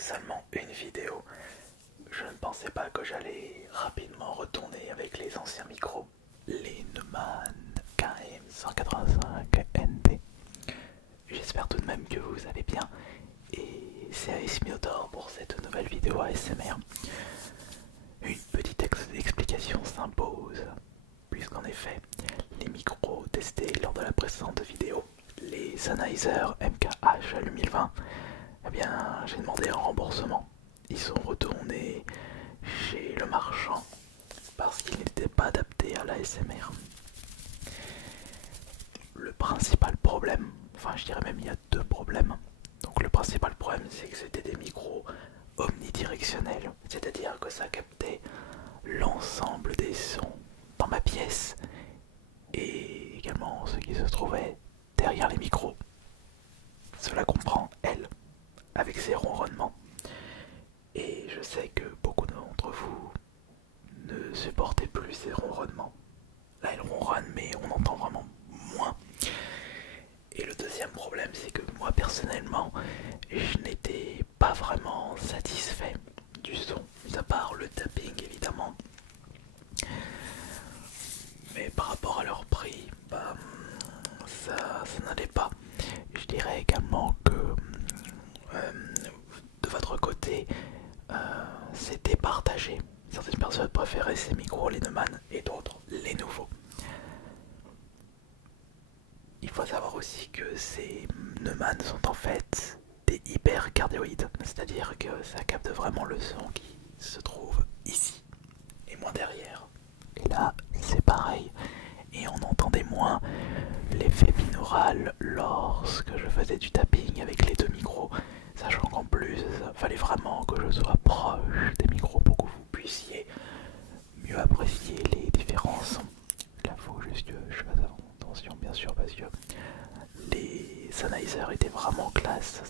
seulement une vidéo. Je ne pensais pas que j'allais rapidement retourner avec les anciens micros, les Neumann KM185NT. J'espère tout de même que vous allez bien et c'est AS Myodor pour cette nouvelle vidéo ASMR. Une petite explication s'impose, puisqu'en effet, les micros testés lors de la précédente vidéo, les Sennheiser MKH 1020, eh bien j'ai demandé un remboursement. Ils sont retournés chez le marchand parce qu'ils n'étaient pas adaptés à l'ASMR. Le principal problème, enfin je dirais même il y a deux problèmes. Donc le principal problème c'est que c'était des micros omnidirectionnels, c'est-à-dire que ça captait l'ensemble des sons dans ma pièce et également ceux qui se trouvaient derrière les micros. Cela comprend elle, avec ses ronronnements. Et je sais que beaucoup d'entre vous ne supportez plus ces ronronnements. Là elle ronronne mais on entend vraiment moins. Et le deuxième problème c'est que moi personnellement je n'étais pas vraiment satisfait du son, mis à part le tapping évidemment. Mais par rapport à leur prix, bah, ça n'allait pas. Je dirais également que de votre côté, c'était partagé. Certaines personnes préféraient ces micros, les Neumann, et d'autres, les nouveaux. Il faut savoir aussi que ces Neumann sont en fait des hypercardioïdes, c'est-à-dire que ça capte vraiment le son qui se trouve ici et moins derrière. Et là, c'est pareil. Et on entendait moins l'effet binaural lorsque je faisais du tapping avec les deux micros, sachant qu'en plus, il fallait vraiment que je sois proche des micros pour que vous puissiez mieux apprécier les différents sons. Là, il faut juste que je fasse attention, bien sûr, parce que les Sennheiser étaient vraiment classe.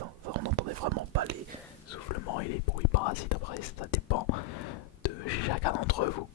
On n'entendait vraiment pas les soufflements et les bruits parasites. Après, ça dépend de chacun d'entre vous.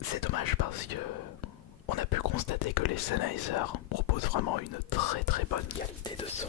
C'est dommage parce que on a pu constater que les Sennheiser proposent vraiment une très bonne qualité de son.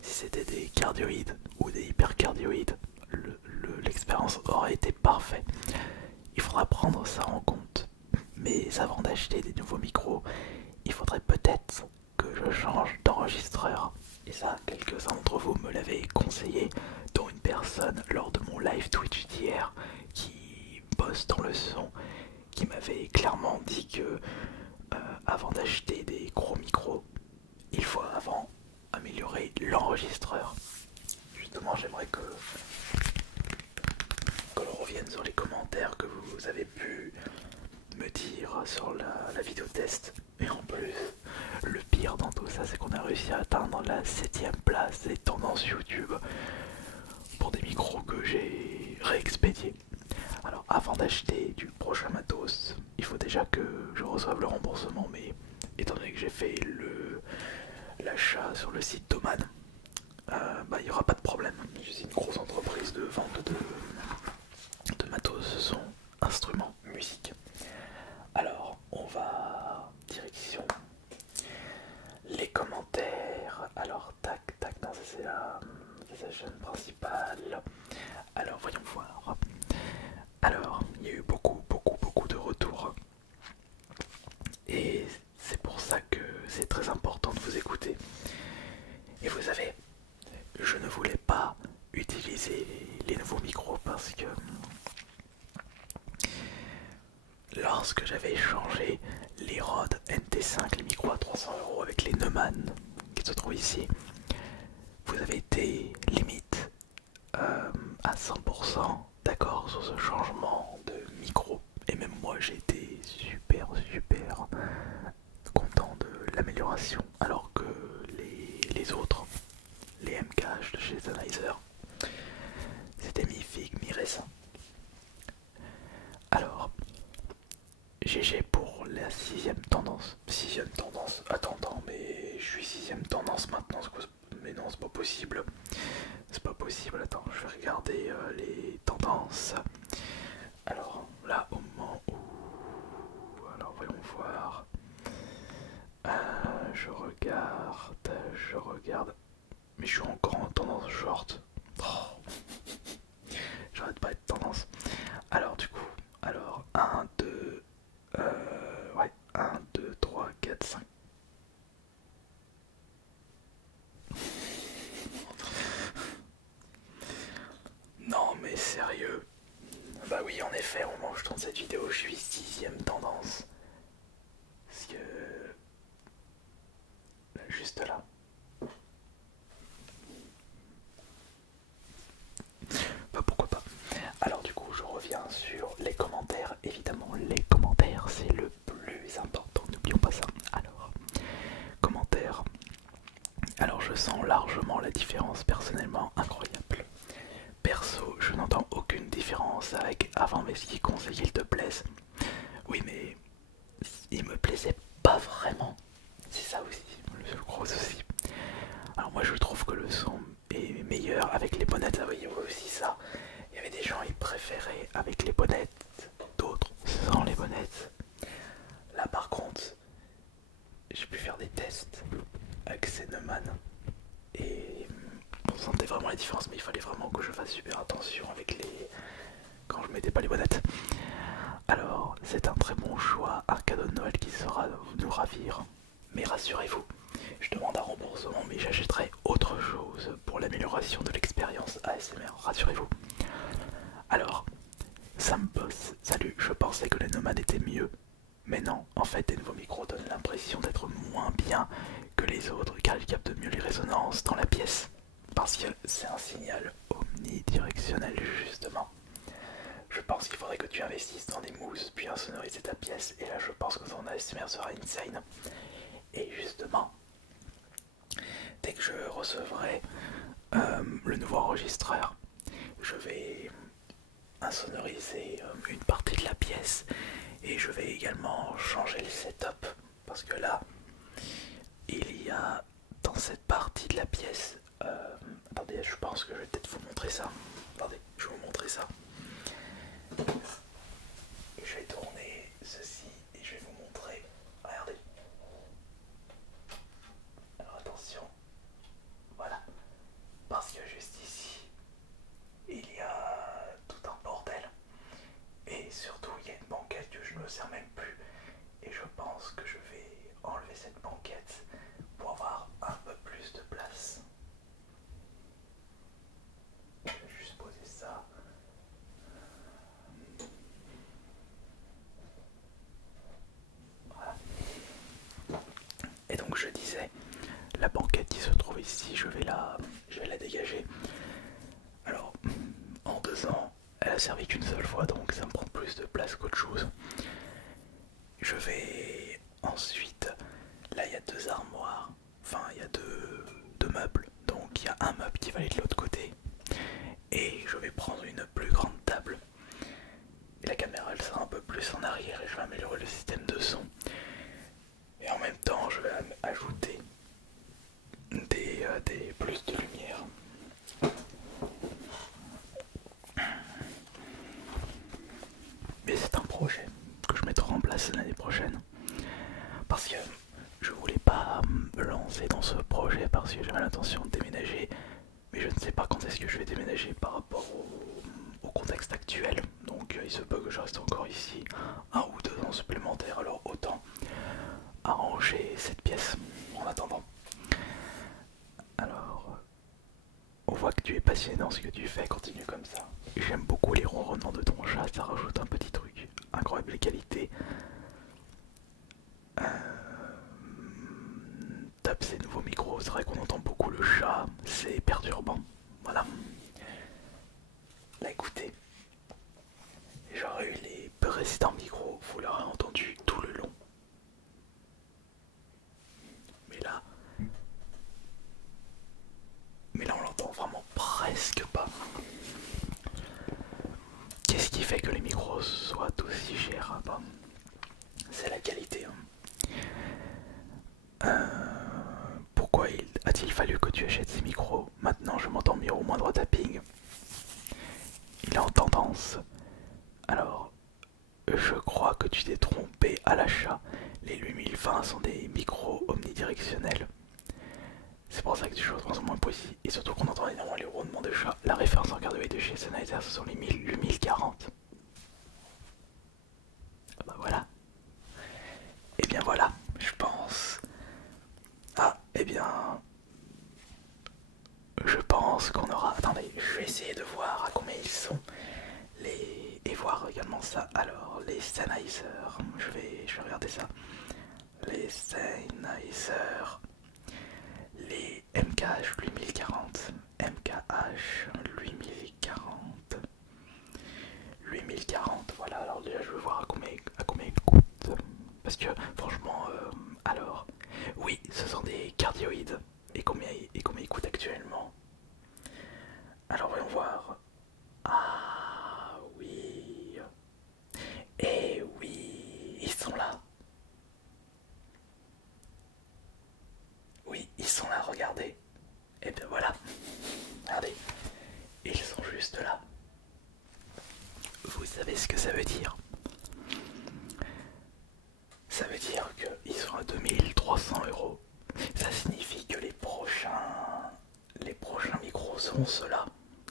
Si c'était des cardioïdes ou des hypercardioïdes, l'expérience aurait été parfaite. Il faudra prendre ça en compte. Mais avant d'acheter des nouveaux micros, il faudrait peut-être que je change d'enregistreur. Et ça, quelques-uns d'entre vous me l'avaient conseillé, dont une personne lors de mon live Twitch d'hier qui bosse dans le son, qui m'avait clairement dit que avant d'acheter des gros micros, il faut avant améliorer l'enregistreur. Justement, j'aimerais que l'on revienne sur les commentaires que vous avez pu me dire sur la vidéo test. Et en plus, le pire dans tout ça, c'est qu'on a réussi à atteindre la 7ème place des tendances YouTube pour des micros que j'ai réexpédiés. Alors avant d'acheter du prochain matos, il faut déjà que je reçoive le remboursement, mais étant donné que j'ai fait l'achat sur le site Thomann, il n'y aura pas de problème. C'est une grosse entreprise de vente de matos son, instruments, musique. Alors on va direction les commentaires. Alors tac tac, non ça c'est la chaîne principale. Alors voyons voir. Alors il y a eu beaucoup de retours et c'est pour ça que c'est très important de vous écouter. Et vous savez, je ne voulais pas utiliser les nouveaux micros parce que lorsque j'avais échangé les Rode NT5, les micros à 300 € avec les Neumann qui se trouvent ici, vous avez été limite à 100% d'accord sur ce changement de micro. Et même moi j'ai été super content de l'amélioration, alors que les autres, les MKH de chez Sennheiser, c'était mi-figue, mi-raisin. Alors, GG pour la 6ème tendance. 6ème tendance, attends, mais je suis 6ème tendance maintenant, mais non c'est pas possible. C'est pas possible, attends, je vais regarder les tendances. Alors là au moment où... Alors voyons voir. Je regarde je regarde. Mais je suis encore en tendance short. Oh. J'arrête pas être tendance. Alors du coup, alors 1, 2, ouais, 1, 2, 3, 4, 5. Non mais sérieux. Bah oui, en effet, au moment où je tourne cette vidéo, je suis 6ème tendance. Parce que... juste là. Bah pourquoi pas. Alors du coup, je reviens sur les commentaires. Évidemment, les commentaires, c'est le plus important. N'oublions pas ça. Alors, commentaires. Alors je sens largement la différence personnellement incroyable. Perso, je n'entends aucune différence avec avant mais ce qui conseille qu'il te plaise. Oui mais il me plaisait pas vraiment. C'est ça aussi, le gros souci. Alors moi je trouve que le son est meilleur avec les bonnettes, ah oui, il y avait aussi ça. Il y avait des gens qui préféraient avec les bonnettes, d'autres sans les bonnettes. Là par contre, j'ai pu faire des tests avec ces Neumann et on sentait vraiment la différence, mais il fallait vraiment que je fasse super attention avec les... quand je mettais pas les bonnettes. Alors, c'est un très bon choix, un cadeau de Noël qui saura nous ravir. Mais rassurez-vous, je demande un remboursement, mais j'achèterai autre chose pour l'amélioration de l'expérience ASMR, rassurez-vous. Alors, Sam Boss, salut, je pensais que les Nomades étaient mieux. Mais non, en fait, les nouveaux micros donnent l'impression d'être moins bien que les autres car ils captent mieux les résonances dans la pièce. Parce que c'est un signal omnidirectionnel, justement. Je pense qu'il faudrait que tu investisses dans des mousses puis insonoriser ta pièce. Et là, je pense que ton ASMR sera insane. Et justement, dès que je recevrai le nouveau enregistreur, je vais insonoriser une partie de la pièce. Et je vais également changer le setup. Parce que là, il y a dans cette partie de la pièce... attendez, je pense que je vais peut-être vous montrer ça. Attendez, je vais vous montrer ça. Je vais tourner ceci et je vais vous montrer. Regardez. Alors attention. Voilà. Parce que juste ici, il y a tout un bordel. Et surtout, il y a une banquette que je ne me sers même plus. Et je pense que je vais enlever cette banquette pour avoir un peu plus de place. Je vais juste poser ça. Voilà. Et donc je disais, la banquette qui se trouve ici, je vais la dégager. Alors, en 2 ans, elle a servi qu'une seule fois, donc ça me prend plus de place qu'autre chose. Je vais ensuite, là il y a 2 armoires, enfin il y a deux meubles, donc il y a un meuble qui va aller de l'autre côté. Et je vais prendre une plus grande table. Et la caméra elle sera un peu plus en arrière et je vais améliorer le système de son. Et en même temps je vais ajouter des plus de lumière. Mais c'est un projet que je mettrai en place l'année prochaine. Parce que je voulais pas me lancer dans ce projet parce que j'avais l'intention de déménager. Mais je ne sais pas quand est-ce que je vais déménager par rapport au contexte actuel. Donc il se peut que je reste encore ici 1 ou 2 ans supplémentaires. Alors autant arranger cette pièce en attendant. Alors, on voit que tu es passionné dans ce que tu fais, continue comme ça. J'aime beaucoup les ronronnements de ton chat, ça rajoute un petit truc. Incroyable qualité. Tape ces nouveaux micros, c'est vrai qu'on entend beaucoup le chat, c'est perturbant. Voilà. Là écoutez, j'aurais eu les précédents micros, vous l'aurez entendu tout le long. Mais là on l'entend vraiment presque pas. Qu'est-ce qui fait que les micros soient aussi chers? Bon, c'est la qualité. Pourquoi a-t-il fallu que tu achètes ces micros? Maintenant je m'entends mieux au moindre tapping. Il est en tendance. Alors, je crois que tu t'es trompé à l'achat. Les 8020 sont des micros omnidirectionnels. C'est aussi. Et surtout qu'on entend énormément les ronnements de chat. La référence en cardioïde de chez Sennheiser, ce sont les 1040. Ah bah voilà. Et bien voilà, je pense. Ah, et bien. Je pense qu'on aura. Attendez, je vais essayer de voir à combien ils sont. Et voir également ça. Alors, les Sennheiser. Je vais regarder ça. Les Sennheiser. Les MKH 8040. MKH 8040. 8040, voilà. Alors, déjà, je veux voir à combien ils coûtent. Parce que, franchement, alors. Oui, ce sont des cardioïdes. Et combien ils coûtent actuellement? Alors, voyons voir. Ah oui. Et oui, ils sont là. Oui, ils sont là, regardez. Et bien voilà. Regardez. Ils sont juste là. Vous savez ce que ça veut dire? Ça veut dire qu'ils sont à 2300 €. Ça signifie que les prochains micros sont ceux-là,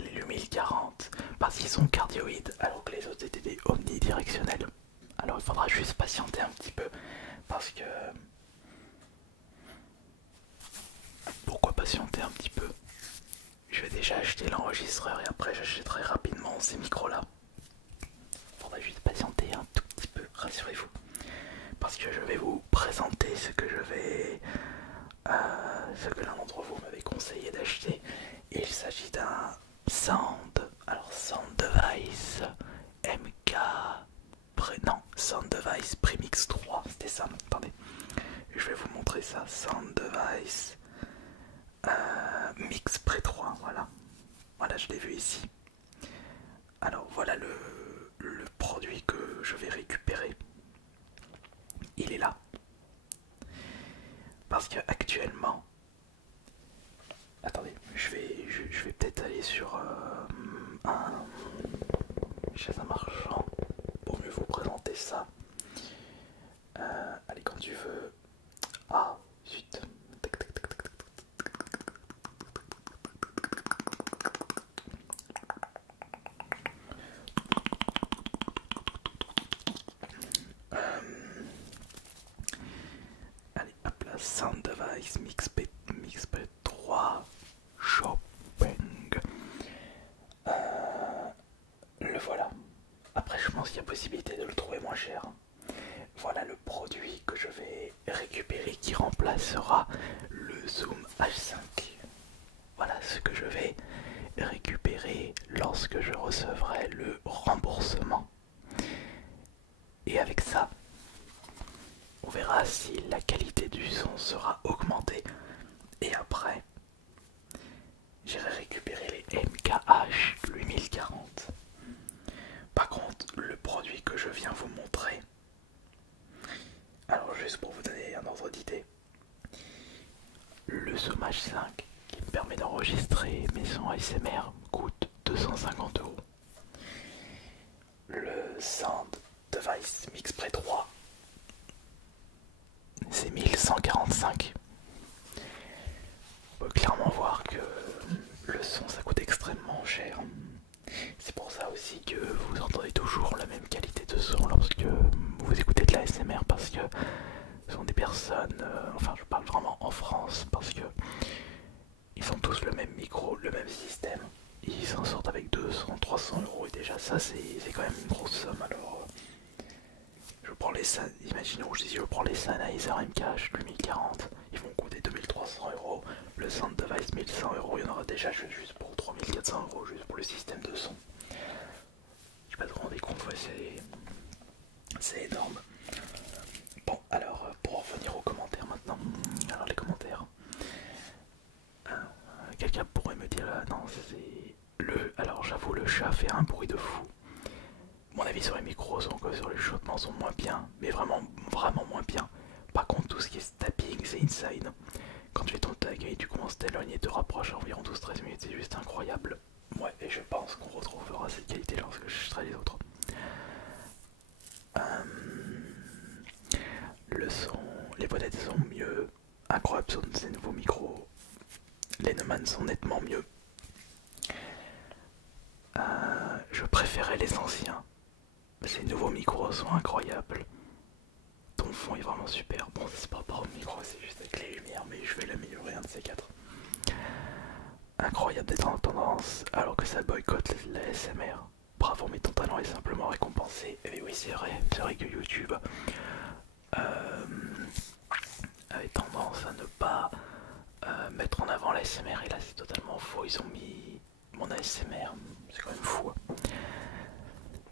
les Lumil 40, parce qu'ils sont cardioïdes, alors que les autres étaient des omnidirectionnels. Alors il faudra juste patienter un petit peu, parce que... Pourquoi patienter un petit peu? Je vais déjà acheter l'enregistreur et après j'achèterai rapidement ces micros-là. Il faudra juste patienter un tout petit peu, rassurez-vous. Parce que je vais vous présenter ce que ce que l'un d'entre vous m'avait conseillé d'acheter. Il s'agit d'un Sound Device MK, non, Sound Device Premix 3, c'était ça, attendez, je vais vous montrer ça, Sound Device Mix Pre 3, voilà, je l'ai vu ici. Alors voilà le produit que je vais récupérer, il est là. Parce que actuellement, attendez, je vais peut-être aller sur chez un marchand pour mieux vous présenter ça. Allez, quand tu veux. Ah, zut. Tac, tac, tac, tac, tac. Allez, hop là, Sound Device Mix P3 Shopping. Le voilà. Après, je pense qu'il y a possibilité de le trouver moins cher. Voilà le produit que je vais récupérer qui remplacera le Zoom H5. Voilà ce que je vais récupérer lorsque je recevrai le remboursement. Et avec ça, on verra si la qualité du son sera augmentée. Et après, j'irai récupérer les MKH 8040. Par contre, le produit que je viens vous montrer, alors juste pour vous donner un ordre d'idée, le Zoom H5 qui me permet d'enregistrer mes sons ASMR coûte 250 €. Le Sound Device Mix Pre 3, c'est 1145. On peut clairement voir que le son ça coûte extrêmement cher. C'est pour ça aussi que vous entendez toujours la même qualité de son lorsque vous écoutez de la ASMR, parce que ce sont des personnes, enfin je parle vraiment en France, parce que ils ont tous le même micro, le même système. Ils s'en sortent avec 200, 300 € et déjà ça c'est quand même une grosse somme. Alors je prends imaginons que je prends les Sennheiser MKH 8040, ils vont coûter 2300 €. Le Sound Device 1100 €, il y en aura déjà juste pour 3400 € juste pour le système de son. Je sais pas trop rendu compte, ouais, c'est énorme. Bon, alors pour en revenir aux commentaires maintenant. Alors les commentaires. Quelqu'un pourrait me dire non, c'est alors j'avoue, le chat fait un bruit de fou. Mon avis sur les micros, sur les chuchotements sont moins bien, mais vraiment moins bien. Par contre, tout ce qui est tapping, c'est insane. Quand tu fais ton tag et tu commences à t'éloigner, te rapprocher environ 12-13 minutes, c'est juste incroyable. Ouais, et je pense qu'on retrouvera cette qualité lorsque je serai les autres. Le son, les podnettes sont mieux. Incroyable son de ces nouveaux micros. Les Neumann sont nettement mieux. Je préférais les anciens. Ces nouveaux micros sont incroyables. Ton fond est vraiment super. Bon, c'est pas par rapport au micro, c'est juste avec les lumières, mais je vais l'améliorer un de ces quatre. Incroyable d'être en tendance alors que ça boycotte la SMR. Bravo, mais ton talent est simplement récompensé. Et oui, c'est vrai que YouTube avait tendance à ne pas mettre en avant la SMR, et là c'est totalement faux. Ils ont mis mon ASMR, c'est quand même fou.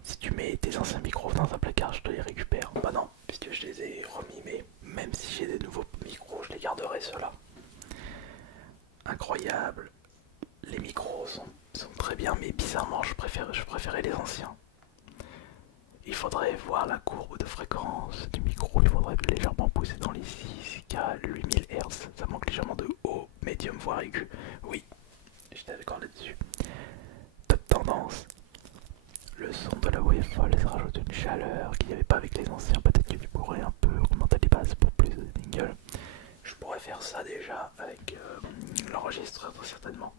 Si tu mets tes anciens micros dans un placard, je te les récupère. Bah non, puisque je les ai remis, mais même si j'ai des nouveaux micros, je les garderai ceux-là. Incroyable. Les micros sont très bien, mais bizarrement, je préférais les anciens. Il faudrait voir la courbe de fréquence du micro, il faudrait légèrement pousser dans les 6K, 8000 Hz. Ça manque légèrement de haut, médium, voire aigu. Oui, j'étais d'accord là-dessus. Top tendance. Le son de la waveform ça rajoute une chaleur qu'il n'y avait pas avec les anciens. Peut-être que tu pourrais un peu augmenter les basses pour plus de jingle. Je pourrais faire ça déjà avec l'enregistreur certainement.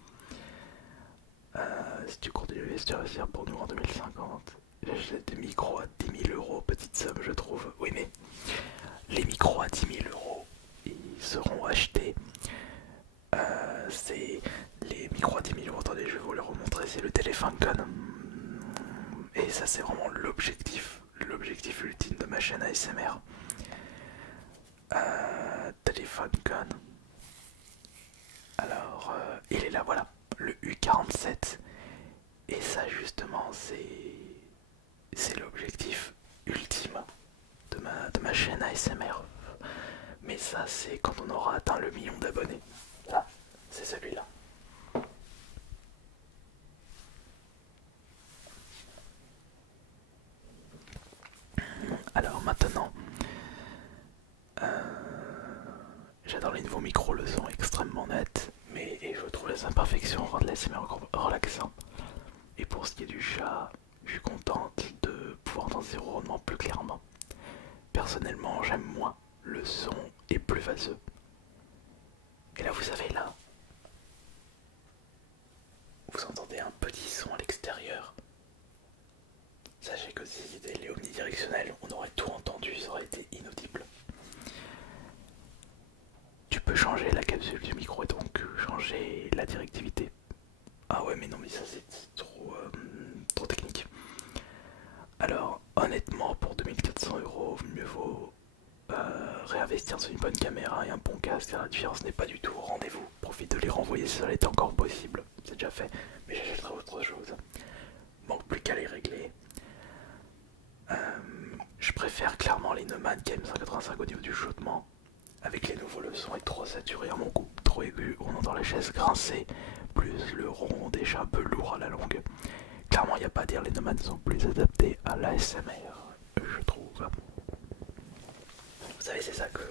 Si tu continues à investir pour nous en 2050, j'achète des micros à 10 000 euros, petite somme je trouve. Oui mais les micros à 10 000 euros, ils seront achetés. C'est les micros à 10 000 euros, attendez je vais vous les remontrer, c'est le téléphone Canon. Et ça c'est vraiment l'objectif ultime de ma chaîne ASMR. Téléphone Canon. Alors il est là, voilà, le U47. Et ça justement c'est l'objectif ultime de ma chaîne ASMR. Mais ça c'est quand on aura atteint le million d'abonnés. Là, c'est celui-là. Alors maintenant, j'adore les nouveaux micros, le son est extrêmement net, mais je trouve les imperfections rendent l'ASMR relaxant. Et pour ce qui est du chat, je suis contente de pouvoir entendre ses ronronnements plus clairement. Personnellement, j'aime moins, le son est plus vaseux. Et là, vous savez, là, vous entendez un petit son à l'extérieur. Sachez que si c'était omnidirectionnel, on aurait tout entendu, ça aurait été inaudible. Tu peux changer la capsule du micro et donc changer la directivité. Ah ouais mais non mais ça c'est trop technique. Alors honnêtement pour 2400 euros, mieux vaut réinvestir sur une bonne caméra et un bon casque. La différence n'est pas du tout au rendez-vous. Profite de les renvoyer si ça l'est encore possible. C'est déjà fait, mais j'achèterai autre chose. Manque plus qu'à les régler. Je préfère clairement les Neumann KM185 au niveau du chaudement. Avec les nouveaux, le son est trop saturé à mon goût, trop aigu, on entend la chaise grincer, plus le rond déjà un peu lourd à la longue. Clairement, il n'y a pas à dire, les Neumann sont plus adaptés à l'ASMR, je trouve. Vous savez, c'est ça que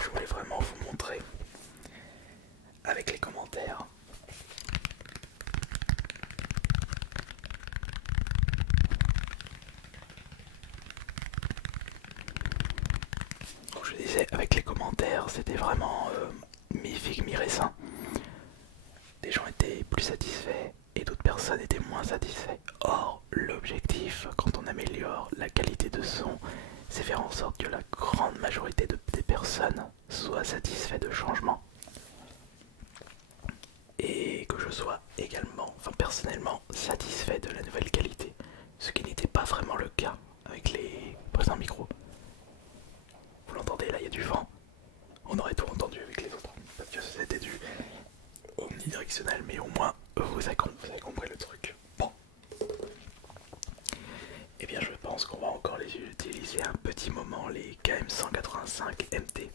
je voulais vraiment vous montrer avec les commentaires. Donc je disais, avec les commentaires, c'était vraiment mi-figue, mi-raisin. Des gens étaient plus satisfaits et d'autres personnes étaient moins satisfaits. Or, l'objectif, quand on améliore la qualité de son, c'est faire en sorte que la grande majorité des personnes soient satisfaites de changement. Et que je sois également, enfin personnellement, satisfait de la nouvelle qualité. Ce qui n'était pas vraiment le cas avec les présents micros. Vous l'entendez, là il y a du vent. On aurait tout entendu avec les autres. Parce que c'était du omnidirectionnel, mais au moins vous avez compris le truc. Bon. Eh bien je pense qu'on va encore les utiliser un petit moment, les KM185 MT.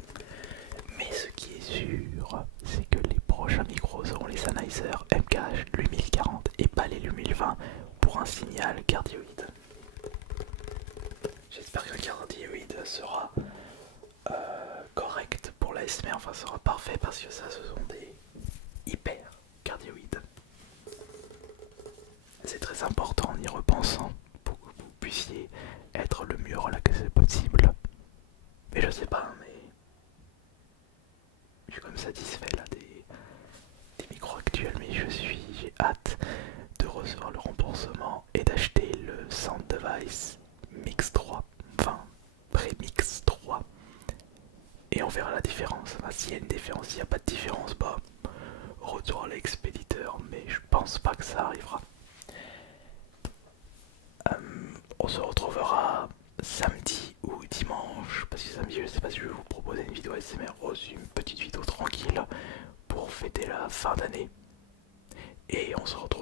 Mais ce qui est sûr, c'est que les prochains micros seront les Sennheiser MKH LU1040 et pas les LU1020 pour un signal cardioïde. J'espère que le cardioïde sera correct pour l'ASMR, enfin sera parfait parce que ça ce sont des hyper cardioïdes. C'est très important en y repensant pour que vous puissiez être le mieux relaxé possible. Mais je sais pas, mais je suis quand même satisfait là des hâte de recevoir le remboursement et d'acheter le Sound Device Mix 3, enfin Premix 3. Et on verra la différence. Enfin, s'il y a une différence, s'il n'y a pas de différence, bah retour à l'expéditeur, mais je pense pas que ça arrivera. On se retrouvera samedi ou dimanche, parce que samedi je sais pas si je vais vous proposer une vidéo ASMR ou aussi une petite vidéo tranquille pour fêter la fin d'année. Et on se retrouve